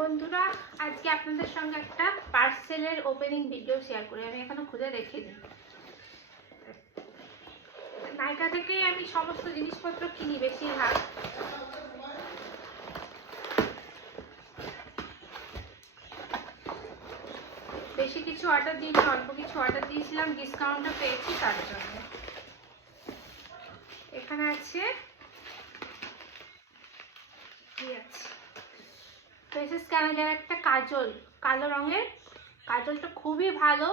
বন্ধুরা, আজকে আপনাদের সঙ্গে একটা পার্সেলের ওপেনিং ভিডিও শেয়ার করি। আমি এখনো খুলে দেখিনি। নাইকা থেকেই আমি সমস্ত জিনিসপত্র কিনি বেশিরভাগ। বেশি কিছু অর্ডার দিইনি, অল্প কিছু অর্ডার দিয়েছিলাম, ডিসকাউন্টটা পেয়েছি তার জন্য। এখানে আছে ফেসেস ক্যানাডার একটা কাজল, কালো রঙের কাজলটা খুবই ভালো।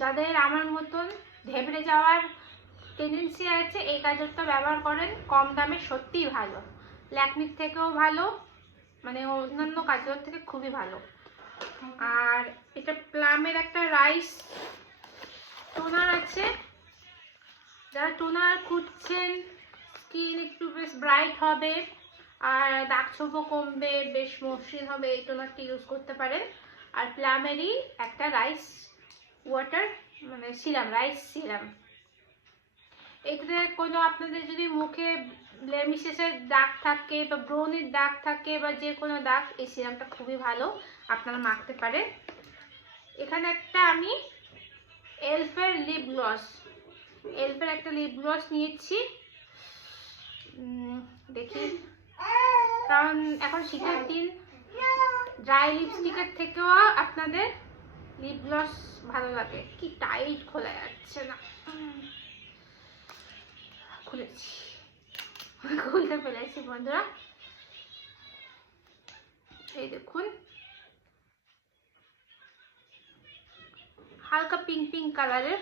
যাদের আমার মতন ঘেবড়ে যাওয়ার টেন্ডেন্সি আছে, এই কাজলটা ব্যবহার করেন, কম দামে সত্যিই ভালো। ল্যাকমির থেকেও ভালো, মানে অন্যান্য কাজল থেকে খুবই ভালো। আর এটা প্লামের একটা রাইস টোনার আছে। যারা টোনার খুঁজছেন, স্কিন একটু বেশ ব্রাইট হবে আর দাগ ছোপও কমবে, বেশ মসৃণ হবে, এই টোনারটা ইউজ করতে পারেন। আর প্লামেরই একটা রাইস ওয়াটার, মানে সিরাম, রাইস সিরাম। এটাতে কোনো আপনাদের যদি মুখে ব্লেমিশেসের দাগ থাকে বা ব্রণের দাগ থাকে বা যে কোনো দাগ, এই সিরামটা খুবই ভালো, আপনারা মাখতে পারেন। এখানে একটা আমি এলফের লিপ গ্লস, এলফের একটা লিপ গ্লস নিয়েছি। দেখি, কারণ এখন শীতের দিন, ড্রাই লিপস্টিকের থেকেও আপনাদের লিপ গ্লস ভালো লাগে। কি টাইট খোলা যাচ্ছে না, খুলেছি, খুলতে ফেলেছি বন্ধুরা। এই দেখুন, হালকা পিঙ্ক পিঙ্ক কালারের।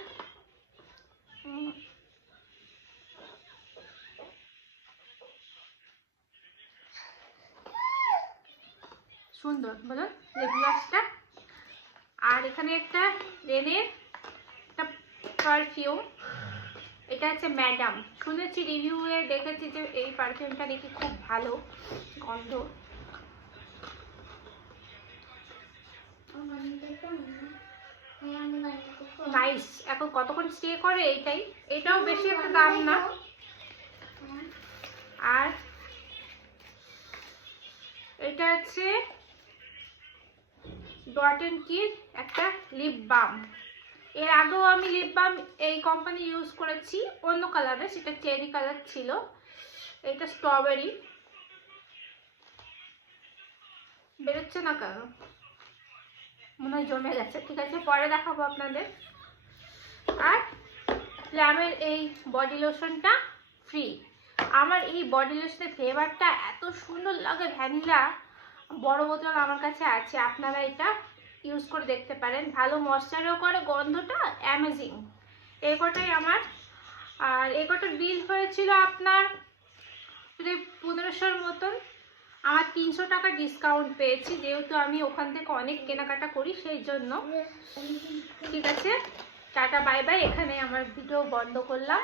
সুন্দর বলুন লিপ গ্লসটা। আর এখানে একটা রেনের একটা পারফিউম, এটা হচ্ছে ম্যাডাম। শুনেছি, রিভিউয়ে দেখেছি যে এই পারফিউমটা নাকি খুব ভালো গন্ধ। নাইস। এখন কতক্ষণ স্টে করে এইটাই, এটাও বেশি একটা দাম না। আর এটা আছে ডট এন্ড কির একটা লিপ বাম। এর আগেও আমি লিপ বাম এই কোম্পানি ইউজ করেছি, অন্য কালারে, সেটা চেরি কালার ছিল। এটা স্ট্রবেরি। বেরোচ্ছে না কেন, মনে হয় জমে গেছে। ঠিক আছে, পরে দেখাবো আপনাদের। আর প্লামের এই বডি লোশনটা ফ্রি। আমার এই বডি লোশনের ফ্লেভারটা এত সুন্দর লাগে, ভ্যানিলা। বড় বোতল আমার কাছে আছে, আপনারা এটা ইউজ করে দেখতে পারেন। ভালো ময়েশ্চারও করে, গন্ধটা অ্যামেজিং। এই কটাই আমার। আর এই কটার বিল হয়েছিল আপনার 1500-র মতন। আমার 300 টাকা ডিসকাউন্ট পেয়েছি, যেহেতু আমি ওখান থেকে অনেক কেনাকাটা করি, সেই জন্য। ঠিক আছে, টাটা বাই বাই। এখানে আমার ভিডিও বন্ধ করলাম।